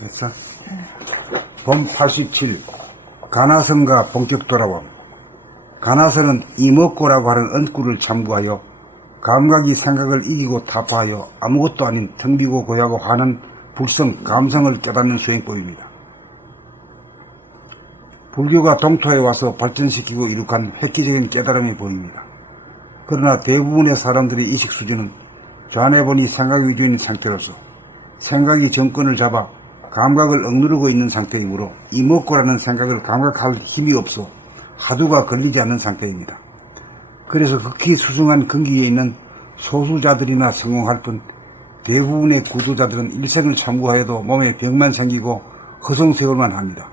됐어? 본 87. 가나선과 본격 돌아봄. 가나선은 이먹고라고 하는 언구를 참고하여 감각이 생각을 이기고 타파하여 아무것도 아닌 텅 비고 고요하고 화는 불성, 감성을 깨닫는 수행법입니다. 불교가 동토에 와서 발전시키고 이룩한 획기적인 깨달음이 보입니다. 그러나 대부분의 사람들의 의식 수준은 좌뇌본이 생각 위주인 상태로서 생각이 정권을 잡아 감각을 억누르고 있는 상태이므로 이먹고라는 생각을 감각할 힘이 없어 하두가 걸리지 않는 상태입니다. 그래서 극히 수승한 근기에 있는 소수자들이나 성공할 뿐 대부분의 구도자들은 일생을 참고하여도 몸에 병만 생기고 허송세월만 합니다.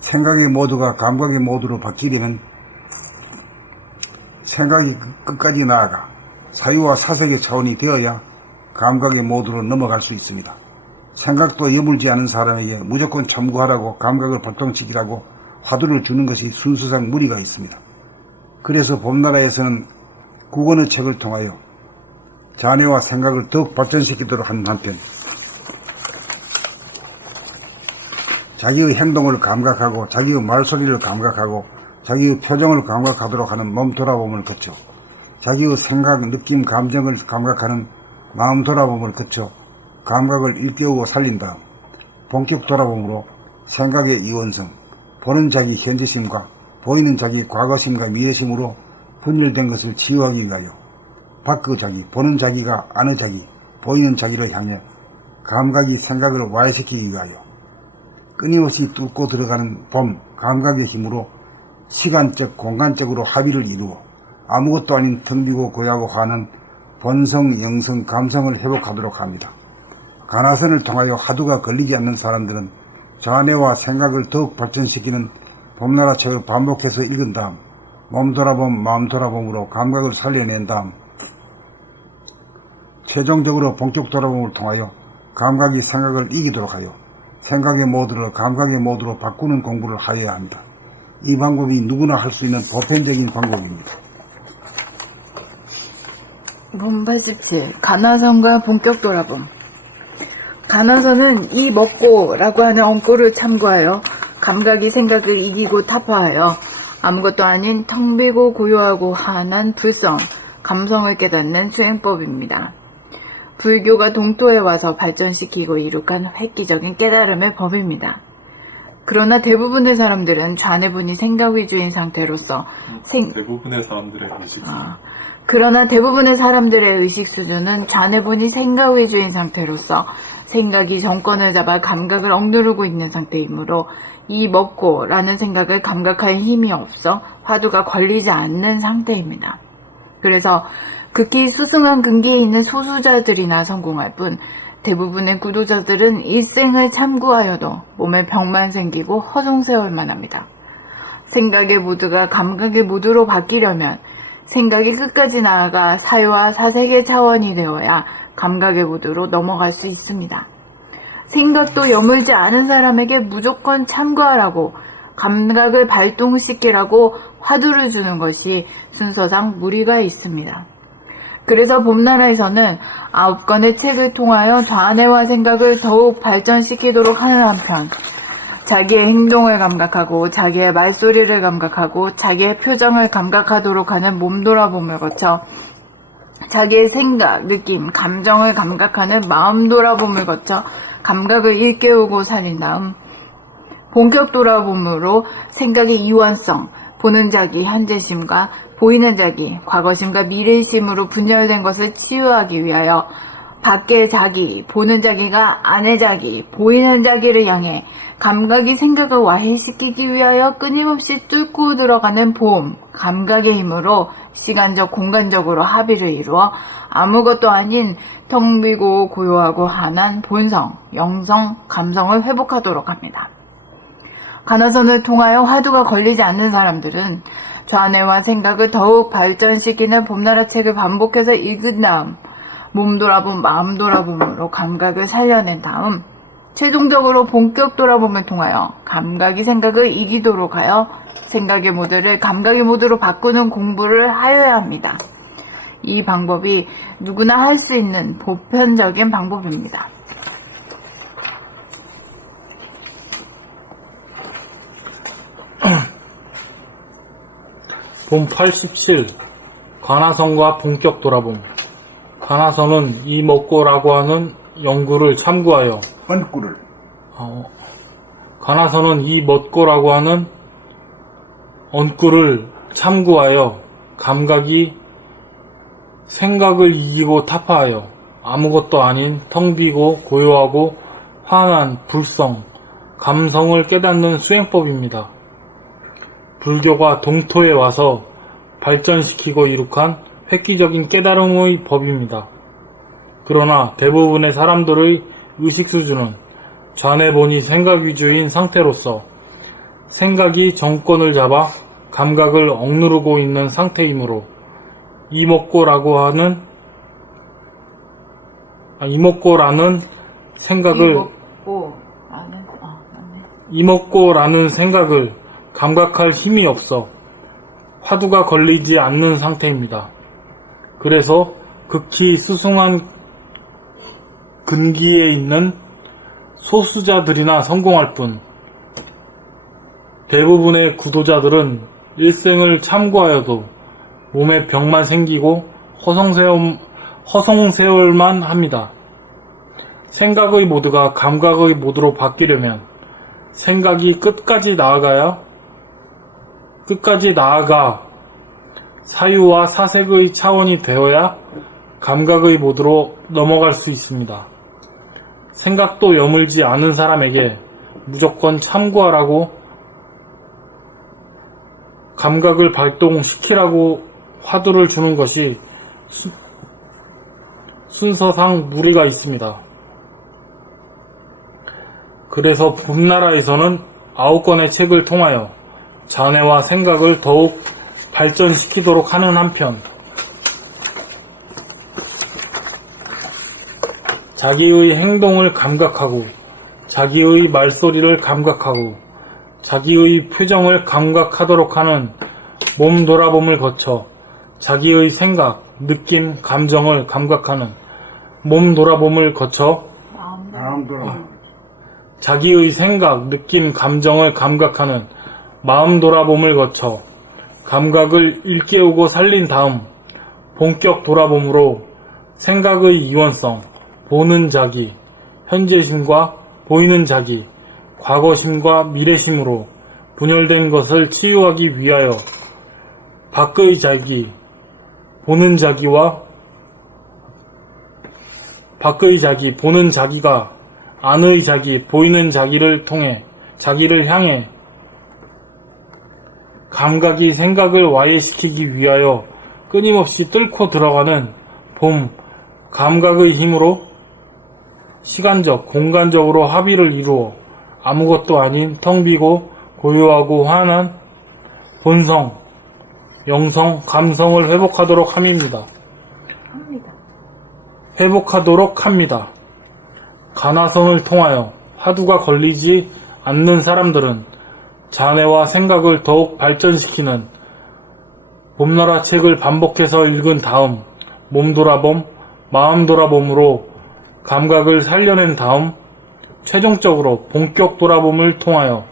생각의 모드가 감각의 모드로 바뀌려면 생각이 끝까지 나아가 사유와 사색의 차원이 되어야 감각의 모드로 넘어갈 수 있습니다. 생각도 여물지 않은 사람에게 무조건 참고하라고 감각을 발동시키라고 화두를 주는 것이 순수상 무리가 있습니다. 그래서 봄나라에서는 국언의 책을 통하여 자뇌와 생각을 더욱 발전시키도록 하는 한편 자기의 행동을 감각하고 자기의 말소리를 감각하고 자기의 표정을 감각하도록 하는 몸 돌아봄을 거쳐 자기의 생각, 느낌, 감정을 감각하는 마음 돌아봄을 거쳐 감각을 일깨우고 살린 다음 본격 돌아봄으로 생각의 이원성, 보는 자기 현재심과 보이는 자기 과거심과 미래심으로 분열된 것을 치유하기 위하여 밖의 자기, 보는 자기가 아는 자기, 보이는 자기를 향해 감각이 생각을 와해시키기 위하여 끊임없이 뚫고 들어가는 봄, 감각의 힘으로 시간적, 공간적으로 합의를 이루어 아무것도 아닌 텅 비고 고요하고 화는 본성, 영성, 감성을 회복하도록 합니다. 가나선을 통하여 하두가 걸리지 않는 사람들은 좌뇌와 생각을 더욱 발전시키는 봄나라 책을 반복해서 읽은 다음 몸 돌아봄, 마음 돌아봄으로 감각을 살려낸 다음 최종적으로 본격 돌아봄을 통하여 감각이 생각을 이기도록 하여 생각의 모드를 감각의 모드로 바꾸는 공부를 하여야 합니다. 이 방법이 누구나 할 수 있는 보편적인 방법입니다. 본 87. 가나선과 본격 돌아봄. 가나선은 이 먹고라고 하는 언구를 참고하여 감각이 생각을 이기고 타파하여 아무것도 아닌 텅 비고 고요하고 한한 불성, 감성을 깨닫는 수행법입니다. 불교가 동토에 와서 발전시키고 이룩한 획기적인 깨달음의 법입니다. 그러나 대부분의 사람들은 좌뇌본이 생각 위주인 상태로서 대부분의 사람들의 의식 수준. 그러나 대부분의 사람들의 의식 수준은 좌뇌본이 생각 위주인 상태로서 생각이 정권을 잡아 감각을 억누르고 있는 상태이므로 이 먹고라는 생각을 감각할 힘이 없어 화두가 걸리지 않는 상태입니다. 그래서 극히 수승한 근기에 있는 소수자들이나 성공할 뿐 대부분의 구도자들은 일생을 참고하여도 몸에 병만 생기고 허송세월만 합니다. 생각의 모드가 감각의 모드로 바뀌려면 생각이 끝까지 나아가 사유와 사색의 차원이 되어야 감각의 모드로 넘어갈 수 있습니다. 생각도 여물지 않은 사람에게 무조건 참고하라고 감각을 발동시키라고 화두를 주는 것이 순서상 무리가 있습니다. 그래서 봄나라에서는 9권의 책을 통하여 좌뇌와 생각을 더욱 발전시키도록 하는 한편 자기의 행동을 감각하고 자기의 말소리를 감각하고 자기의 표정을 감각하도록 하는 몸 돌아봄을 거쳐 자기의 생각, 느낌, 감정을 감각하는 마음 돌아봄을 거쳐 감각을 일깨우고 살린 다음 본격 돌아봄으로 생각의 이원성, 보는 자기 현재심과 보이는 자기, 과거심과 미래심으로 분열된 것을 치유하기 위하여 밖의 자기, 보는 자기가 안의 자기, 보이는 자기를 향해 감각이 생각을 와해시키기 위하여 끊임없이 뚫고 들어가는 봄, 감각의 힘으로 시간적, 공간적으로 합의를 이루어 아무것도 아닌 텅 비고 고요하고 한한 본성, 영성, 감성을 회복하도록 합니다. 가나선을 통하여 화두가 걸리지 않는 사람들은 좌뇌와 생각을 더욱 발전시키는 봄나라 책을 반복해서 읽은 다음 몸 돌아봄, 마음 돌아봄으로 감각을 살려낸 다음 최종적으로 본격 돌아봄을 통하여 감각이 생각을 이기도록 하여 생각의 모드를 감각의 모드로 바꾸는 공부를 하여야 합니다. 이 방법이 누구나 할 수 있는 보편적인 방법입니다. 본 87. 관하선과 본격 돌아봄. 관하선은 이먹고라고 하는 연구를 참고하여 언구를 관하선은 이먹고라고 하는 언구를 참고하여 감각이 생각을 이기고 타파하여 아무것도 아닌 텅 비고 고요하고 환한 불성, 감성을 깨닫는 수행법입니다. 불교가 동토에 와서 발전시키고 이룩한 획기적인 깨달음의 법입니다. 그러나 대부분의 사람들의 의식 수준은 좌뇌본이 생각 위주인 상태로서 생각이 정권을 잡아 감각을 억누르고 있는 상태이므로 이먹고라는 생각을 이먹고라는 생각을 감각할 힘이 없어 화두가 걸리지 않는 상태입니다. 그래서 극히 스승한 근기에 있는 소수자들이나 성공할 뿐 대부분의 구도자들은 일생을 참고하여도 몸에 병만 생기고 허송세월만 합니다. 생각의 모드가 감각의 모드로 바뀌려면 생각이 끝까지 나아가 사유와 사색의 차원이 되어야 감각의 모드로 넘어갈 수 있습니다. 생각도 여물지 않은 사람에게 무조건 참고하라고 감각을 발동시키라고 화두를 주는 것이 순서상 무리가 있습니다. 그래서 봄나라에서는 9권의 책을 통하여 자뇌와 생각을 더욱 발전시키도록 하는 한편 자기의 행동을 감각하고 자기의 말소리를 감각하고 자기의 표정을 감각하도록 하는 몸 돌아봄을 거쳐 자기의 생각, 느낌, 감정을 감각하는 몸 돌아봄을 거쳐 마음 돌아봄 자기의 생각, 느낌, 감정을 감각하는 마음 돌아봄을 거쳐 감각을 일깨우고 살린 다음 본격 돌아봄으로 생각의 이원성, 보는 자기, 현재심과 보이는 자기, 과거심과 미래심으로 분열된 것을 치유하기 위하여 밖의 자기, 보는 자기와 밖의 자기, 보는 자기가 안의 자기, 보이는 자기를 통해 자기를 향해 감각이 생각을 와해시키기 위하여 끊임없이 뚫고 들어가는 봄, 감각의 힘으로 시간적, 공간적으로 합의를 이루어 아무것도 아닌 텅 비고 고요하고 환한 본성, 영성, 감성을 회복하도록 합니다. 관하선을 통하여 화두가 걸리지 않는 사람들은 자뇌와 생각을 더욱 발전시키는 봄나라 책을 반복해서 읽은 다음 몸 돌아봄, 마음 돌아봄으로 감각을 살려낸 다음 최종적으로 본격 돌아봄을 통하여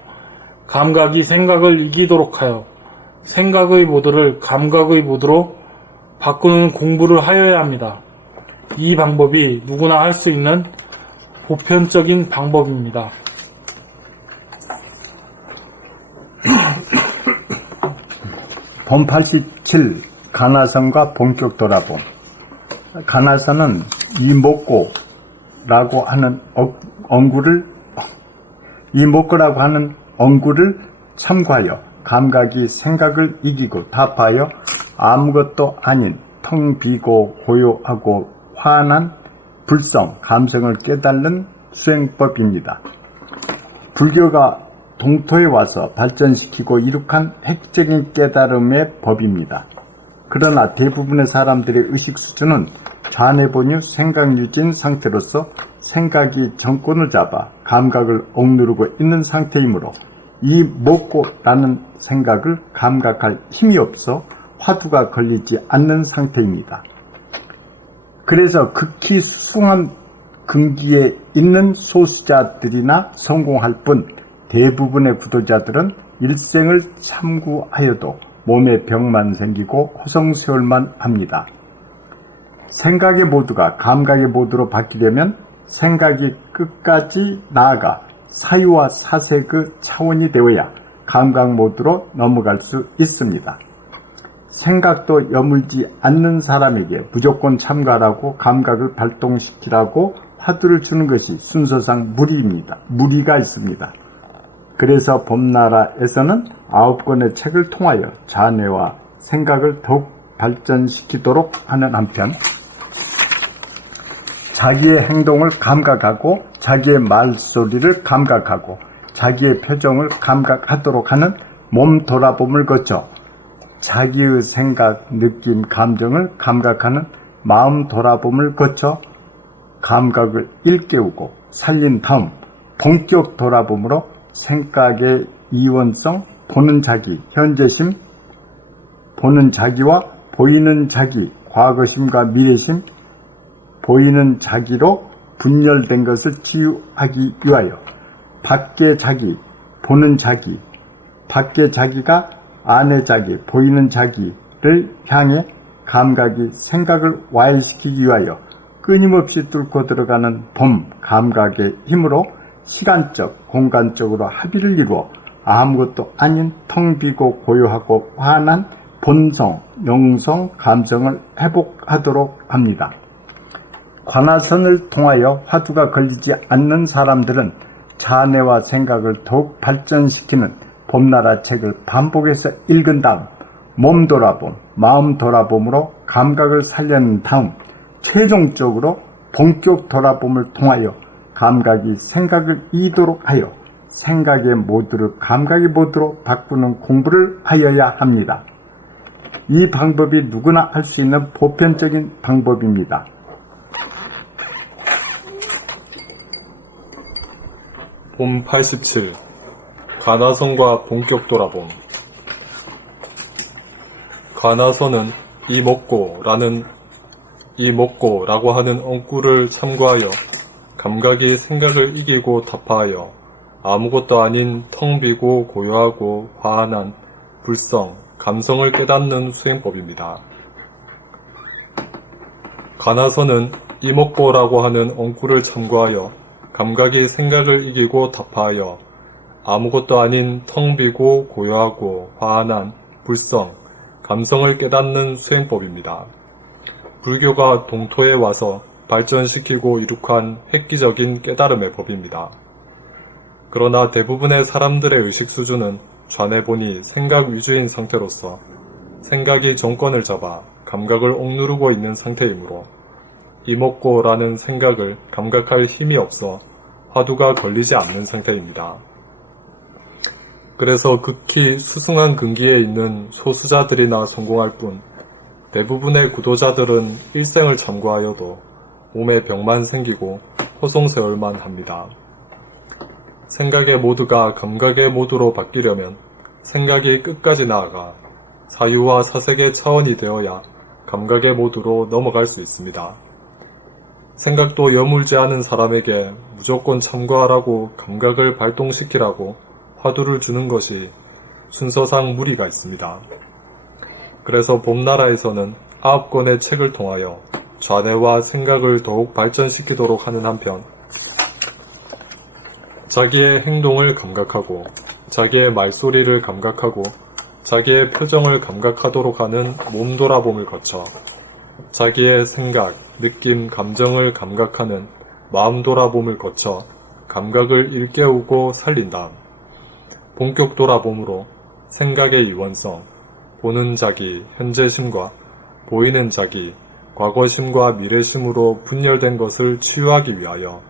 감각이 생각을 이기도록 하여 생각의 모드를 감각의 모드로 바꾸는 공부를 하여야 합니다. 이 방법이 누구나 할 수 있는 보편적인 방법입니다. 본 87. 관하선과 본격 돌아봄. 관하선은 이먹고라고 하는 언구를 참고하여 감각이 생각을 이기고 타파하여 아무것도 아닌 텅 비고 고요하고 환한 불성, 감성을 깨달는 수행법입니다. 불교가 동토에 와서 발전시키고 이룩한 획적인 깨달음의 법입니다. 그러나 대부분의 사람들의 의식 수준은 좌뇌본유 생각 유지인 상태로서 생각이 정권을 잡아 감각을 억누르고 있는 상태이므로 이 먹고라는 생각을 감각할 힘이 없어 화두가 걸리지 않는 상태입니다. 그래서 극히 수승한 근기에 있는 소수자들이나 성공할 뿐 대부분의 구도자들은 일생을 참고하여도 몸에 병만 생기고 허송세월만 합니다. 생각의 모드가 감각의 모드로 바뀌려면 생각이 끝까지 나아가 사유와 사색의 차원이 되어야 감각 모드로 넘어갈 수 있습니다. 생각도 여물지 않는 사람에게 무조건 참가하라고 감각을 발동시키라고 화두를 주는 것이 순서상 무리가 있습니다. 그래서 봄나라에서는 9권의 책을 통하여 자뇌와 생각을 더욱 발전시키도록 하는 한편 자기의 행동을 감각하고 자기의 말소리를 감각하고 자기의 표정을 감각하도록 하는 몸 돌아봄을 거쳐 자기의 생각, 느낌, 감정을 감각하는 마음 돌아봄을 거쳐 감각을 일깨우고 살린 다음 본격 돌아봄으로 생각의 이원성, 보는 자기, 현재심, 보는 자기와 보이는 자기, 과거심과 미래심, 보이는 자기로 분열된 것을 치유하기 위하여 밖의 자기, 보는 자기, 밖의 자기가 안의 자기, 보이는 자기를 향해 감각이 생각을 와해시키기 위하여 끊임없이 뚫고 들어가는 봄 감각의 힘으로 시간적, 공간적으로 합의를 이루어 아무것도 아닌 텅 비고 고요하고 환한 본성, 영성, 감성을 회복하도록 합니다. 관화선을 통하여 화두가 걸리지 않는 사람들은 자뇌와 생각을 더욱 발전시키는 봄나라 책을 반복해서 읽은 다음 몸 돌아봄, 마음 돌아봄으로 감각을 살려낸 다음 최종적으로 본격 돌아봄을 통하여 감각이 생각을 이기도록 하여 생각의 모드를 감각의 모드로 바꾸는 공부를 하여야 합니다. 이 방법이 누구나 할 수 있는 보편적인 방법입니다. 봄 87. 관화선과 본격 돌아봄. 관화선은 이먹고라고 하는 엉꾸를 참고하여 감각이 생각을 이기고 타파하여 아무것도 아닌 텅 비고 고요하고 화한한 불성, 감성을 깨닫는 수행법입니다. 관화선은 이먹고라고 하는 엉꾸를 참고하여 감각이 생각을 이기고 타파하여 아무것도 아닌 텅 비고 고요하고 화한한 불성, 감성을 깨닫는 수행법입니다. 불교가 동토에 와서 발전시키고 이룩한 획기적인 깨달음의 법입니다. 그러나 대부분의 사람들의 의식 수준은 좌뇌본이 생각 위주인 상태로서 생각이 정권을 잡아 감각을 억누르고 있는 상태이므로 이먹고라는 생각을 감각할 힘이 없어 화두가 걸리지 않는 상태입니다. 그래서 극히 수승한 근기에 있는 소수자들이나 성공할 뿐 대부분의 구도자들은 일생을 참고하여도 몸에 병만 생기고 허송세월만 합니다. 생각의 모드가 감각의 모드로 바뀌려면 생각이 끝까지 나아가 사유와 사색의 차원이 되어야 감각의 모드로 넘어갈 수 있습니다. 생각도 여물지 않은 사람에게 무조건 참고하라고 감각을 발동시키라고 화두를 주는 것이 순서상 무리가 있습니다. 그래서 봄나라에서는 9권의 책을 통하여 좌뇌와 생각을 더욱 발전시키도록 하는 한편 자기의 행동을 감각하고 자기의 말소리를 감각하고 자기의 표정을 감각하도록 하는 몸 돌아봄을 거쳐 자기의 생각, 느낌, 감정을 감각하는 마음 돌아봄을 거쳐 감각을 일깨우고 살린 다음 본격 돌아봄으로 생각의 이원성, 보는 자기, 현재심과 보이는 자기, 과거심과 미래심으로 분열된 것을 치유하기 위하여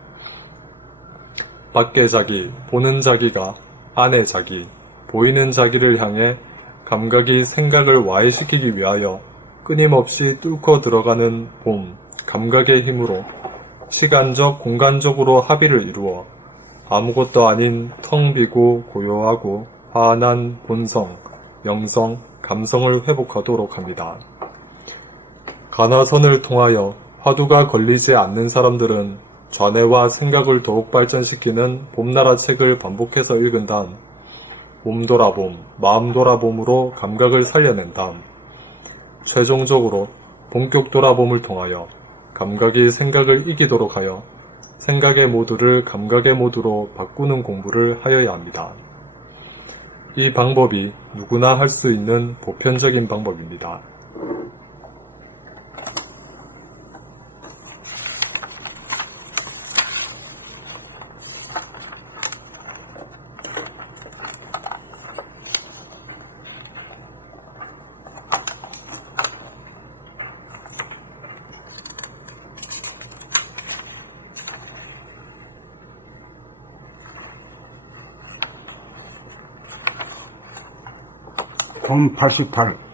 밖의 자기, 보는 자기가 안의 자기, 보이는 자기를 향해 감각이 생각을 와해시키기 위하여 끊임없이 뚫고 들어가는 봄, 감각의 힘으로 시간적, 공간적으로 합의를 이루어 아무것도 아닌 텅 비고 고요하고 화한한 본성, 영성, 감성을 회복하도록 합니다. 관화선을 통하여 화두가 걸리지 않는 사람들은 좌뇌와 생각을 더욱 발전시키는 봄나라 책을 반복해서 읽은 다음 몸 돌아봄, 마음 돌아봄으로 감각을 살려낸 다음 최종적으로 본격 돌아봄을 통하여 감각이 생각을 이기도록 하여 생각의 모드를 감각의 모드로 바꾸는 공부를 하여야 합니다. 이 방법이 누구나 할 수 있는 보편적인 방법입니다. 봄 88